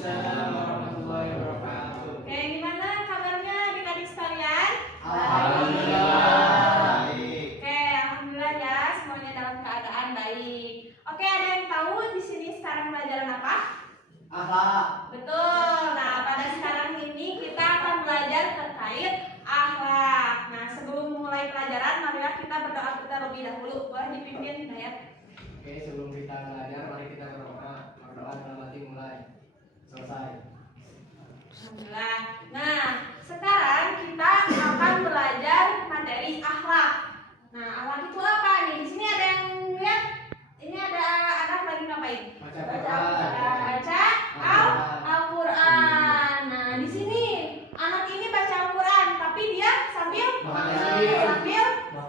Waalaikumsalam warahmatullahi wabarakatuh. Oke, gimana kabarnya adik-adik sekalian? Alhamdulillah. Oke, alhamdulillah ya, semuanya dalam keadaan baik. Oke, ada yang tahu di sini sekarang pelajaran apa? Akhlak. Betul. Nah, pada sekarang ini kita akan belajar terkait akhlak. Nah, sebelum mulai pelajaran, marilah kita berdoa terlebih dahulu. Boleh dipimpin Hidayat? Oke, sebelum kita belajar, mari kita berdoa. Berdoa dalam hati mulai. Selesai. Alhamdulillah. Nah, sekarang kita akan belajar materi akhlak. Nah, akhlak itu apa nih? Di sini ada yang lihat? Ini ada anak lagi ngapain? Baca Baca Al-Quran. Nah, di sini anak ini baca Al-Quran, tapi dia sambil makan.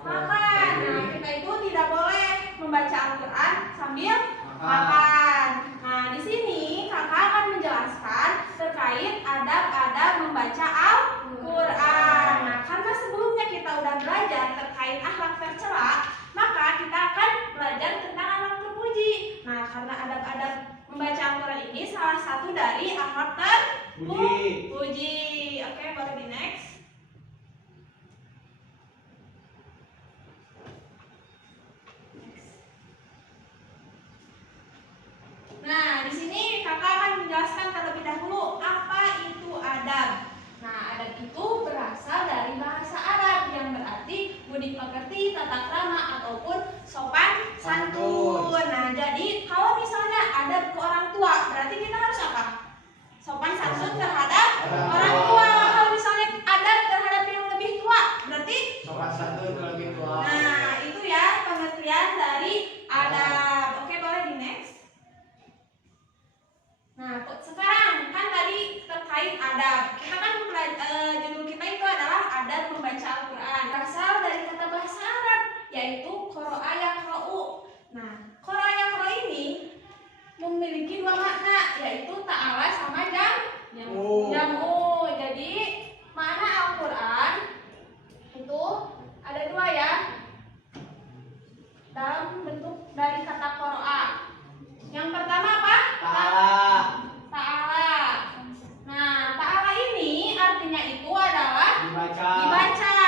Nah, kita itu tidak boleh membaca Al-Quran sambil makan. Nah, di sini kakak akan menjelaskan terkait adab-adab membaca Al-Quran. Nah, karena sebelumnya kita udah belajar terkait akhlak tercela, maka kita akan belajar tentang akhlak terpuji. Nah, karena adab-adab membaca Al-Quran ini salah satu dari akhlak terpuji. Oke, boleh di next. Nah, di sini kakak akan menjelaskan terlebih dahulu apa itu adab. Nah, adab itu berasal dari bahasa Arab yang berarti budi pekerti, tata krama ataupun sopan santun. Nah, jadi kalau misalnya adab ke orang tua, berarti kita harus apa? Sopan santun terhadap orang tua. Kalau misalnya adab terhadap yang lebih tua, berarti sopan santun ke lebih tua. nah, itu ya pengertian dari adab. Oke, boleh di next. Nah, sekarang kan tadi terkait adab. Kita kan judul kita itu adalah adab membaca Al-Quran. Berasal dari kata bahasa Arab yaitu qara'a yaqra'u. Nah, qara'a yaqra'u ini memiliki dua makna, yaitu ta'ala sama jam'u. Jadi, makna Al-Quran itu ada dua ya. Dalam bentuk dari kata qara'a. Yang pertama apa? Ta'ala. Nah, ta'ala ini artinya itu adalah dibaca.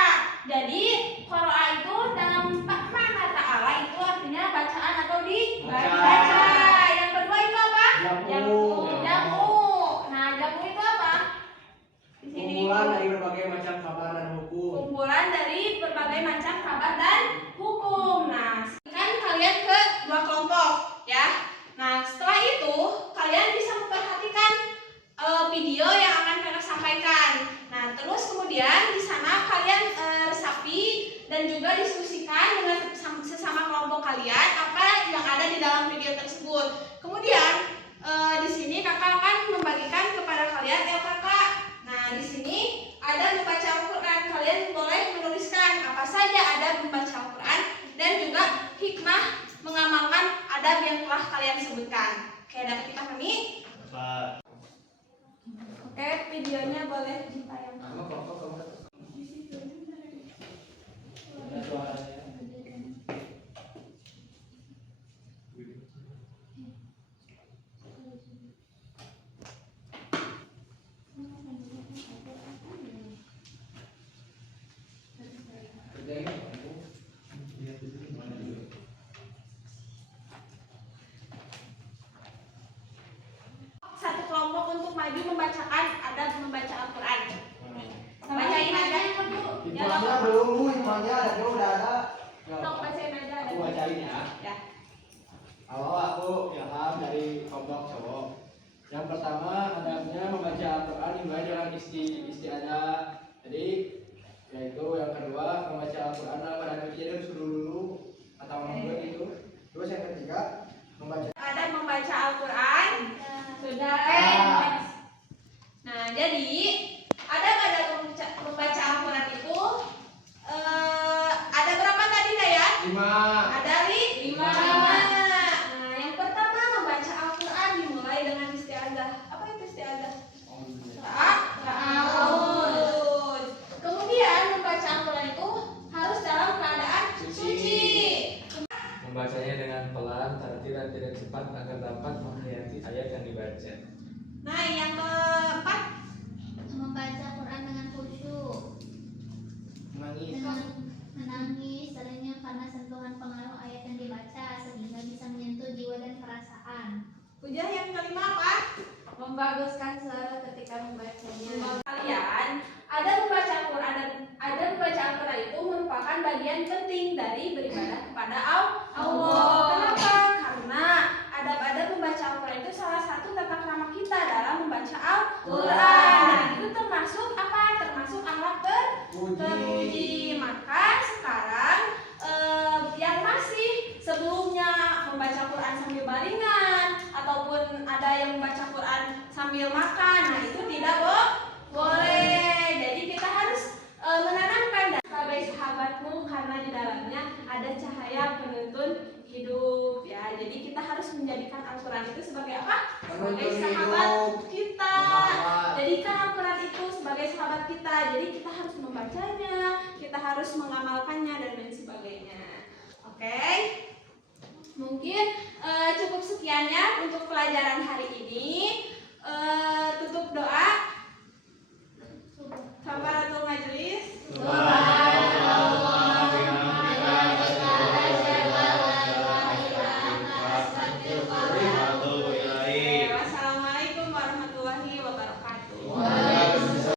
Jadi, qara'a itu dalam makna ta'ala itu artinya bacaan atau dibaca. Yang kedua itu apa? Jamu. Nah, jamu itu apa? Di sini Kumpulan dari berbagai macam kabar dan hukum. Kumpulan dari berbagai macam kabar dan hukum. Nah, kan kalian ke dua kelompok ya. Nah, setelah itu kalian bisa memperhatikan video yang akan kakak sampaikan. Nah, terus kemudian di sana kalian resapi dan juga diskusikan dengan sesama kelompok kalian apa yang ada di dalam video tersebut. Kemudian di sini kakak akan membagikan kepada kalian kakak. Nah, di sini ada membaca Al-Quran. Kalian boleh menuliskan apa saja ada membaca Al-Quran dan juga hikmah mengamalkan adab yang telah kalian sebutkan. Oke, dapat dipahami? Oke, videonya boleh ditayangkan. Satu kelompok untuk maju membacakan adab membaca Al-Quran. Bacain aja Bu. Hikmahnya belum, hikmahnya ada udah ada. Sok bacain aja. Aku bacain ya. Ya. Halo, aku Ilham dari kelompok cowok. Yang pertama adabnya membaca Al-Quran dimulai dengan isti'adzah. Jadi yaitu yang kedua membaca Al-Quran pada kejadian suruh dulu atau membuat itu. Terus yang ketiga membaca Adab membaca Al-Quran. Sudah. Nah, jadi adab membaca Al-Quran itu ada berapa tadi ya? 5. Ada 5. Nah, yang pertama membaca Al-Quran dimulai dengan isti'adzah. Apa itu isti'adzah? Ta'awudz. Kemudian membaca Al-Quran itu harus dalam keadaan suci. Membacanya dengan pelan, tertil dan tidak cepat agar dapat menghayati ayat yang dibaca. Nah, yang kelima apa? Membaguskan suara ketika membacanya. Kalian ada membaca Al-Quran itu merupakan bagian penting dari beribadah kepada Allah. Kenapa? Karena adab-adab membaca Al-Quran itu salah satu tata krama kita dalam membaca Al-Quran. Dan itu termasuk apa? Termasuk akhlak terpuji. Maka sekarang yang masih sebelumnya membaca Quran sambil baringan ataupun ada yang membaca Quran sambil makan, nah itu tidak boleh. Jadi kita harus menanamkan sebagai sahabatmu karena di dalamnya ada cahaya penuntun hidup ya. Jadi kita harus menjadikan Al-Quran itu sebagai apa? Sebagai sahabat kita. Jadikan Al-Quran itu sebagai sahabat kita. Jadi kita harus membacanya, kita harus mengamalkannya dan lain sebagainya. Oke? Mungkin cukup sekian ya untuk pelajaran hari ini.